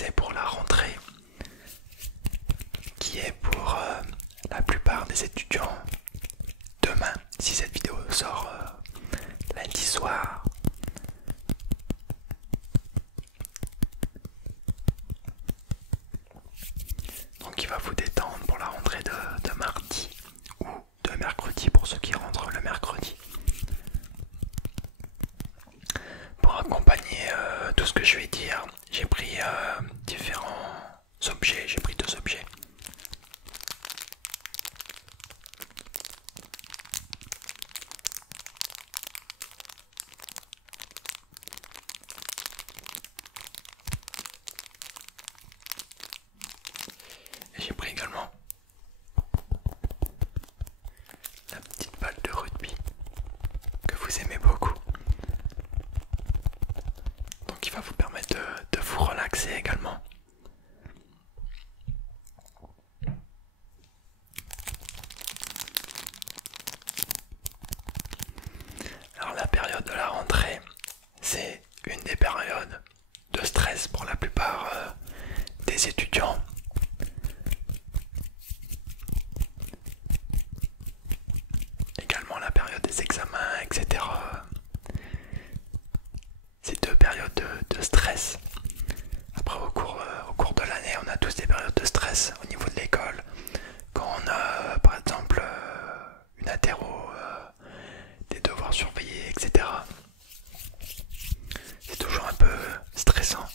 stressé pour la rentrée qui est pour la plupart des étudiants demain, si cette vidéo sort lundi soir. Donc il va vous détendre pour la rentrée de mardi ou de mercredi pour ceux qui rentrent le mercredi. Pour accompagner tout ce que je vais dire, j'ai pris différents objets, j'ai pris 2 objets. Et j'ai pris également la petite balle de rugby que vous aimez beaucoup. Donc il va vous permettre de vous relaxer également. Alors la période de la rentrée, c'est une des périodes de stress pour la plupart des étudiants. Également la période des examens, etc. C'est 2 périodes de stress. Après au cours de l'année, on a tous des périodes de stress au niveau de l'école. Quand on a par exemple une interro, des devoirs surveillés, etc. C'est toujours un peu stressant.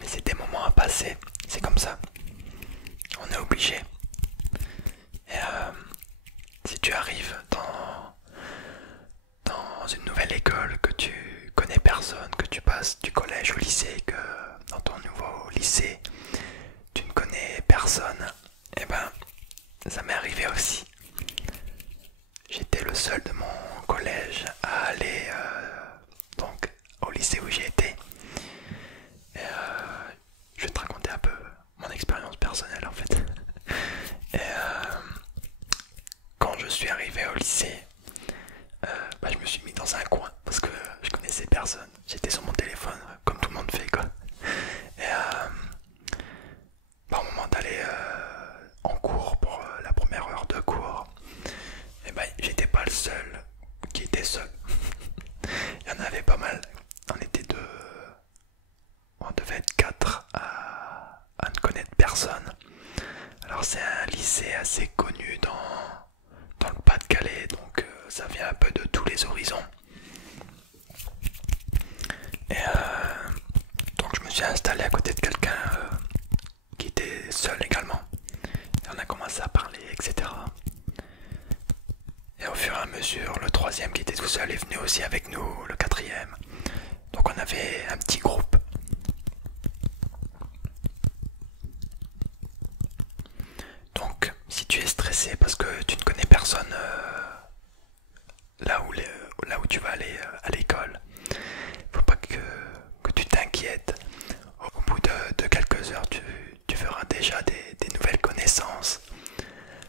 Mais c'est des moments à passer, c'est comme ça. On est obligé. Et si tu arrives dans une nouvelle école, que tu connais personne, que tu passes du collège au lycée, que dans ton nouveau lycée, tu ne connais personne, et ben ça m'est arrivé aussi. J'étais le seul de mon collège à aller donc au lycée où j'ai été. Et je vais te raconter un peu mon expérience personnelle en fait. Et quand je suis arrivé au lycée, je me suis mis dans un coin parce que je connaissais personne. J'étais sur mon téléphone comme tout le monde fait quoi. Et au moment d'aller en cours pour la première heure de cours, et j'étais pas le seul qui était seul. Il y en avait pas mal. On était deux. On devait être 4 à ne connaître personne. Alors c'est un lycée assez connu dans le Pas-de-Calais, donc ça vient un peu de tous les horizons. Et donc je me suis installé à côté de quelqu'un qui était seul également. Et on a commencé à parler, etc. Et au fur et à mesure, le 3e qui était tout seul est venu aussi avec nous, le 4e. Donc on avait un petit groupe. Donc si tu es stressé parce que tu ne connais personne là où tu vas aller à l'école, faut pas que tu t'inquiètes. Au bout de quelques heures, tu feras déjà des nouvelles connaissances.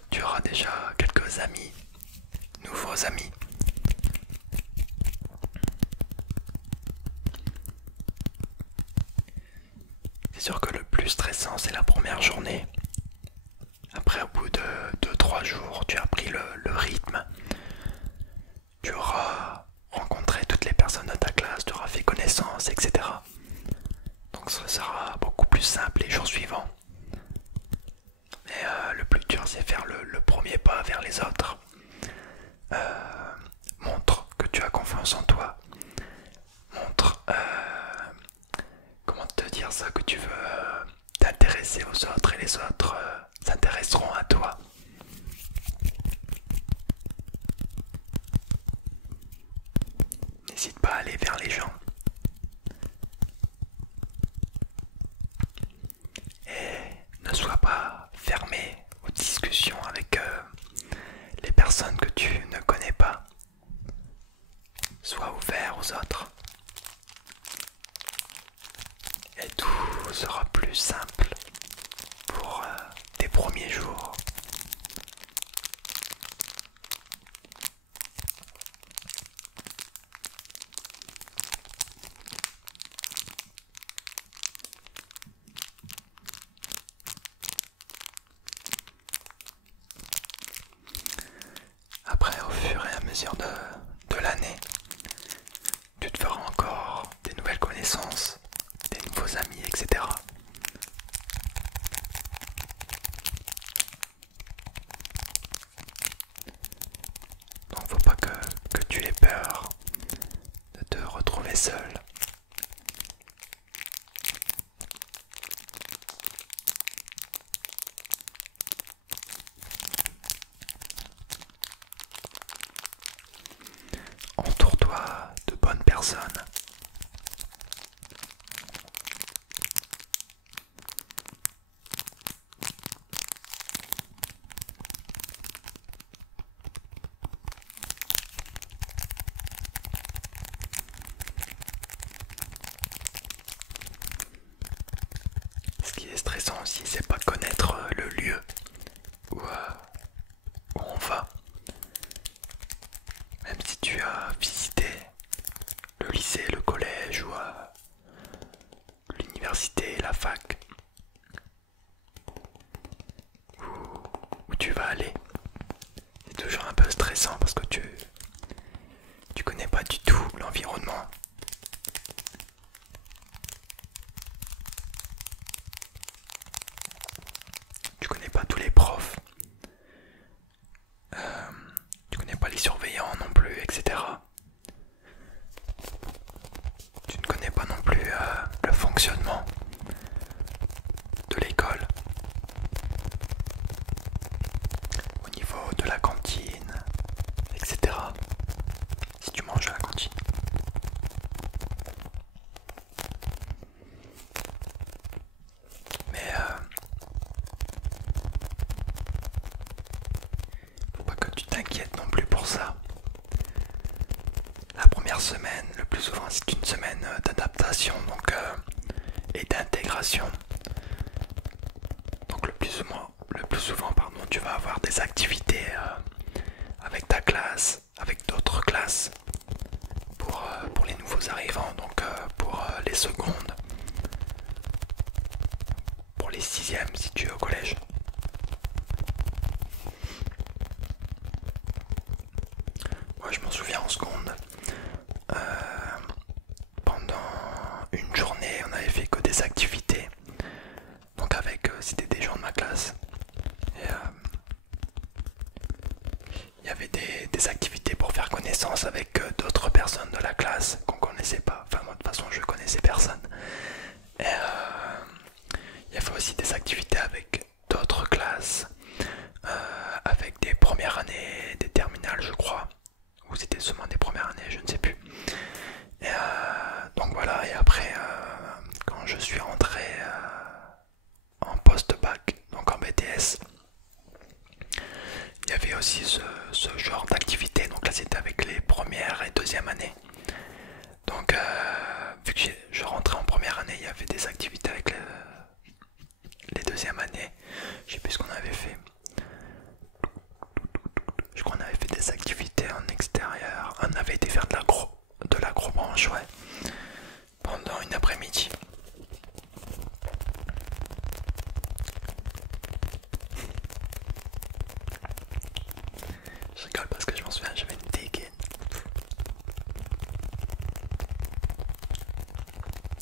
Tu auras déjà quelques amis, nouveaux amis. C'est sûr que le plus stressant, c'est la première journée. Après, au bout de 2-3 jours, tu as pris le rythme. Tu auras rencontré toutes les personnes de ta classe, tu auras fait connaissance, etc. Donc ce sera beaucoup plus simple les jours suivants. Mais le plus dur, c'est faire le premier pas vers les autres. Montre que tu as confiance en toi. Montre, comment te dire ça, que tu veux t'intéresser aux autres et les autres s'intéresseront à toi. N'hésite pas à aller vers les gens. Et ne sois pas fermé aux discussions avec les personnes que tu ne connais pas. Sois ouvert aux autres. Et tout sera plus simple pour tes premiers jours. mesure de l'année, tu te feras encore des nouvelles connaissances, des nouveaux amis, etc. Donc faut pas que tu aies peur de te retrouver seul. Entoure-toi de bonnes personnes. Ce qui est stressant aussi, c'est pas connaître le lieu où on va. Même si tu as visité le lycée, le collège ou l'université, la fac, où tu vas aller, c'est toujours un peu stressant parce que tu connais pas du tout l'environnement. Tu connais pas tous les profs. Tu connais pas les surveillants non plus, etc. Tu ne connais pas non plus le fonctionnement de l'école. Au niveau de la cantine, etc. Si tu manges à la cantine. Mais faut pas que tu t'inquiètes non plus pour ça. La première semaine, le plus souvent, c'est une semaine d'adaptation et d'intégration. Donc le plus souvent, pardon, tu vas avoir des activités avec ta classe, avec d'autres classes pour les nouveaux arrivants, donc pour les secondes, pour les sixièmes si tu es au collège. Moi je m'en souviens en seconde, pendant une journée on avait fait que des activités, donc avec c'était des gens de ma classe et il y avait des activités pour faire connaissance avec d'autres personnes de la classe qu'on connaissait pas. Enfin moi de toute façon je connaissais personne. Et il y avait aussi des activités avec d'autres classes, avec des premières années, des terminales je crois, ou c'était seulement des premières années, je ne sais plus. Et donc voilà, et après quand je suis rentré en post-bac, donc en BTS, il y avait aussi ce genre d'activité, donc là c'était avec les premières et deuxième années. Donc vu que je rentrais en première année, il y avait des activités avec les deuxièmes années. Je sais plus ce qu'on avait fait. Je crois qu'on avait fait des activités en extérieur. On avait été faire de l'agro-branche, ouais, pendant une après-midi. Je rigole parce que je m'en souviens, j'avais une dégaine.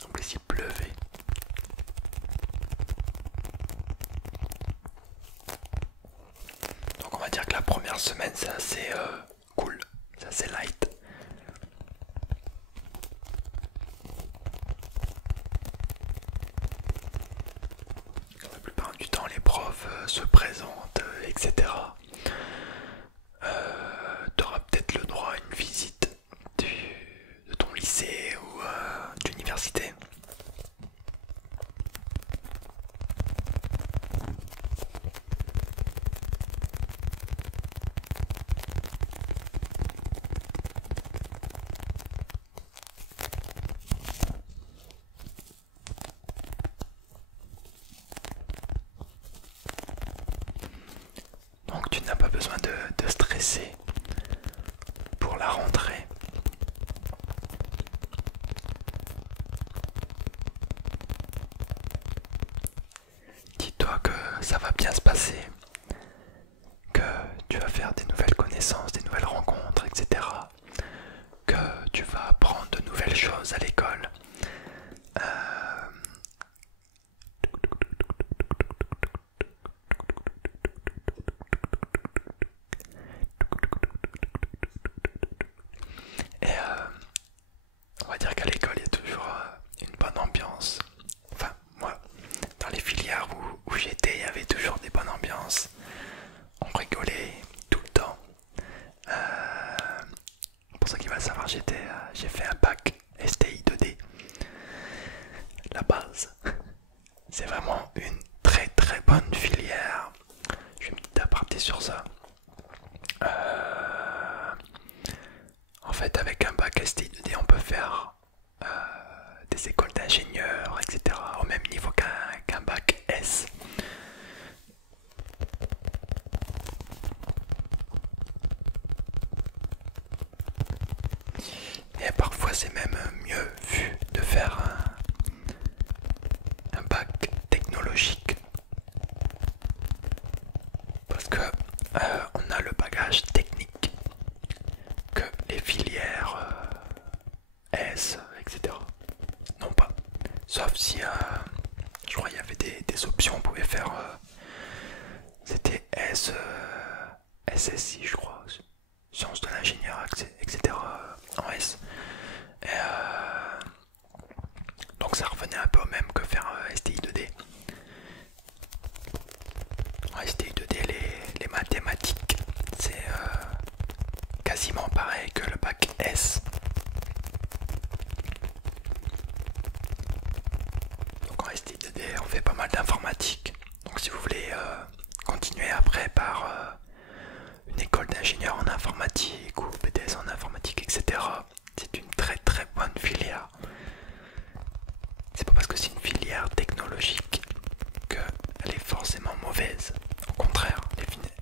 En plus il pleuvait. Donc on va dire que la première semaine c'est assez cool, c'est assez light. La plupart du temps les profs se présentent, etc. Tu auras peut-être le droit à une visite de ton lycée ou d'université. Donc tu n'as pas besoin de stresser pour la rentrée. Dis-toi que ça va bien se passer, que tu vas faire des nouvelles connaissances, des nouvelles rencontres, etc. j'ai fait un bac STI 2D. La base, c'est vraiment une très très bonne filière. Je vais une petite aparté sur ça. En fait, avec un bac STI 2D, on peut faire des écoles d'ingénieurs, etc. au même niveau qu'un bac S. Et parfois, c'est même mieux vu de faire un bac technologique parce que on a le bagage technique que les filières S, etc. non pas. Sauf si je crois qu'il y avait des options, on pouvait faire c'était SSI je crois, sciences de l'ingénieur, etc. en S. Et, donc ça revenait un peu au même que faire STI 2D. En STI 2D, les mathématiques, c'est quasiment pareil que le bac S. Donc en STI 2D, on fait pas mal d'informatique. Donc si vous voulez continuer après par une école d'ingénieur en informatique ou BTS en informatique, etc., c'est une très très bonne filière. C'est pas parce que c'est une filière technologique qu'elle est forcément mauvaise. Au contraire,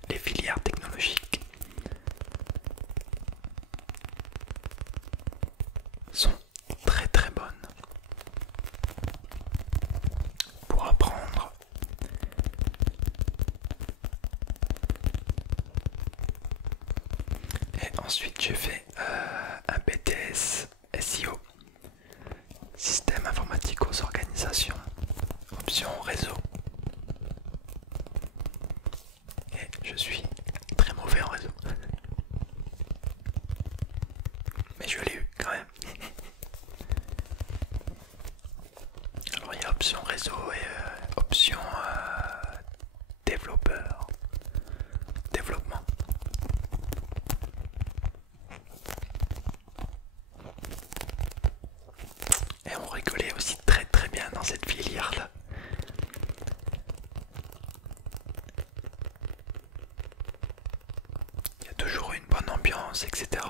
les filières technologiques sont très très bonnes pour apprendre. Et ensuite j'ai fait un BTS SEO, système informatique aux organisations, option réseau. Et je suis très mauvais en réseau. Mais je l'ai eu quand même. Alors il y a option réseau et option développeur. Développement. Et on rigolait aussi très très bien dans cette filière là. Il y a toujours une bonne ambiance, etc.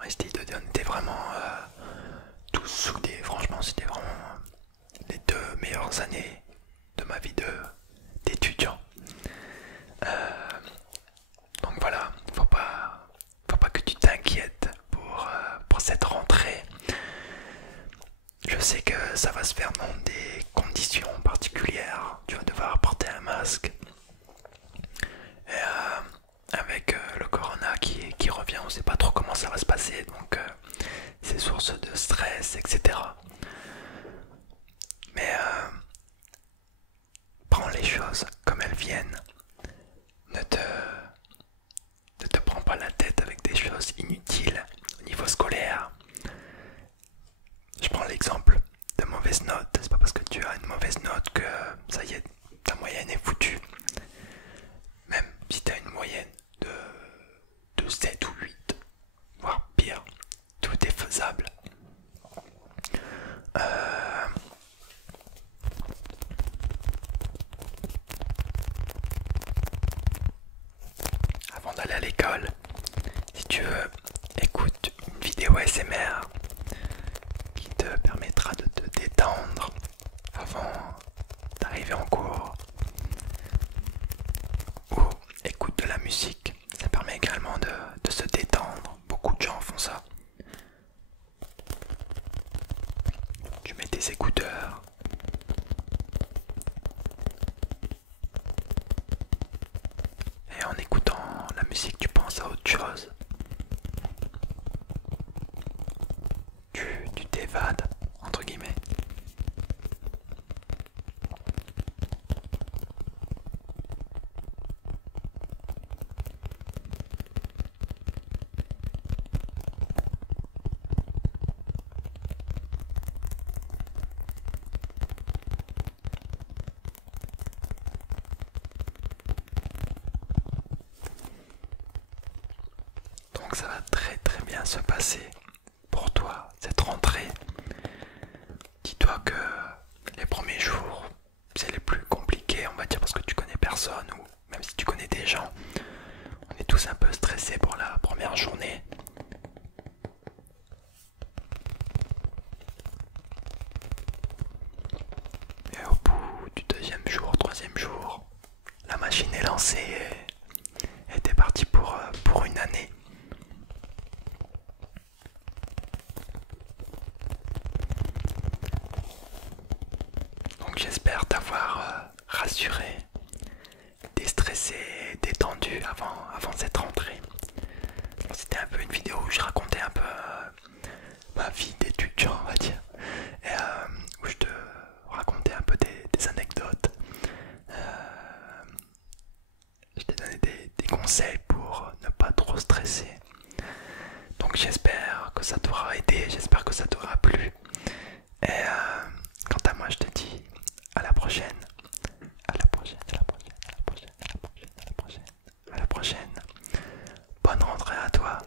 En STI 2D, on était vraiment tous soudés. Franchement, c'était vraiment les 2 meilleures années de ma vie d'étudiant. Donc voilà, faut pas que tu t'inquiètes pour cette rentrée. Je sais que ça va se faire dans des conditions particulières. Tu vas devoir porter un masque. Et avec le corona qui revient, on ne sait pas trop comment ça va se passer. Donc c'est source de stress, etc. Mais prends les choses comme elles viennent. Ne te prends pas la tête avec des choses inutiles au niveau scolaire. Je prends l'exemple de mauvaises notes. C'est pas parce que tu as une mauvaise note que ça y est, ta moyenne est foutue. Même si tu as une moyenne de 7 ou 8, voire pire, tout est faisable. Avant d'aller à l'école, si tu veux, écoute une vidéo ASMR qui te permettra de te détendre avant d'arriver en cours. Ou écoute de la musique, ça permet également de se détendre. Beaucoup de gens font ça. Tu mets tes écouteurs. Et en écoutant la musique, tu penses à autre chose. Tu t'évades, entre guillemets. se passer pour toi cette rentrée? Dis-toi que les premiers jours, c'est les plus compliqués, on va dire, parce que tu connais personne, ou même si tu connais des gens, on est tous un peu stressés pour la première journée. Et au bout du deuxième jour, troisième jour, la machine est lancée et t'es parti pour une année. Donc j'espère t'avoir rassuré, déstressé, détendu avant cette rentrée. C'était un peu une vidéo où je racontais un peu ma vie d'étudiant, on va dire, et où je te racontais un peu des anecdotes. Je t'ai donné des conseils pour ne pas trop stresser. Donc j'espère que ça t'aura aidé, j'espère que ça t'aura plu. Et quant à moi, je te dis à la prochaine. À la prochaine, à la prochaine, à la prochaine, à la prochaine, à la prochaine, à la prochaine. Bonne rentrée à toi.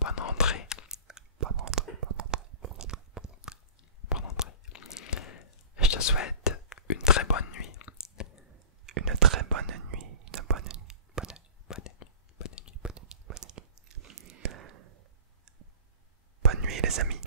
Bonne rentrée. Bonne rentrée, bonne rentrée, bonne rentrée, bonne rentrée. Et je te souhaite une très bonne nuit. Une très bonne nuit. Une bonne nuit. Bonne nuit, bonne nuit, bonne nuit, bonne nuit, bonne nuit. Bonne nuit les amis.